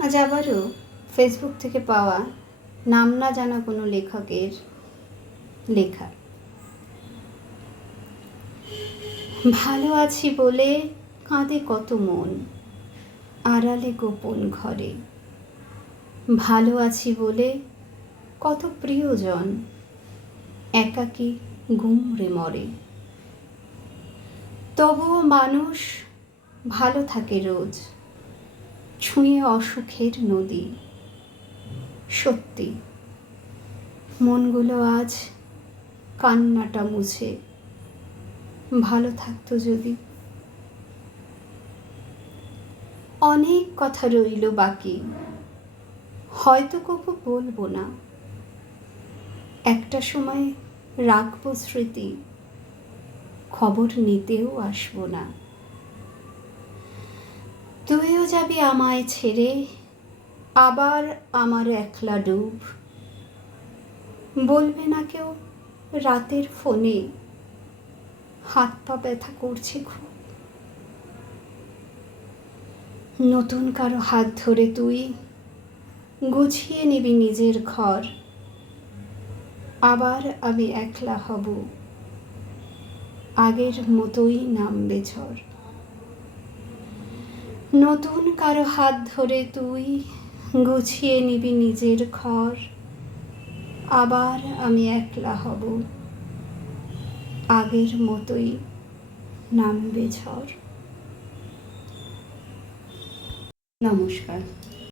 আজ আবারও ফেসবুক থেকে পাওয়া নাম না জানা কোনো লেখকের লেখা। ভালো আছি বলে কাঁদে কত মন, আড়ালে গোপন ঘরে। ভালো আছি বলে কত প্রিয়জন, একাকী গুমড়ে মরে। তবুও মানুষ ভালো থাকে রোজ। ছুঁয়ে অসুখের নদী। সত্যি, মনগুলো আজ কান্নাটা মুছে। ভালো থাকতো যদি। অনেক কথা রইল বাকি। হয়তো কবু বলব না। একটা সময় রাখব স্মৃতি, খবর নিতেও আসব না। তুইও যাবি আমায় ছেড়ে? আবার আমার একলা ডুব। বলবে না কেউ রাতের ফোনে। হাত পা ব্যথা করছে খুব। নতুন কারও হাত ধরে তুই গুছিয়ে নিবি নিজের ঘর। আবার আমি একলা হব। আগের মতোই নামবে ঝড়। নতুন কারও হাত ধরে তুই গুছিয়ে নিবি নিজের ঘর। আবার আমি একলা হব। আগের মতোই নামবে ঝড়। নমস্কার।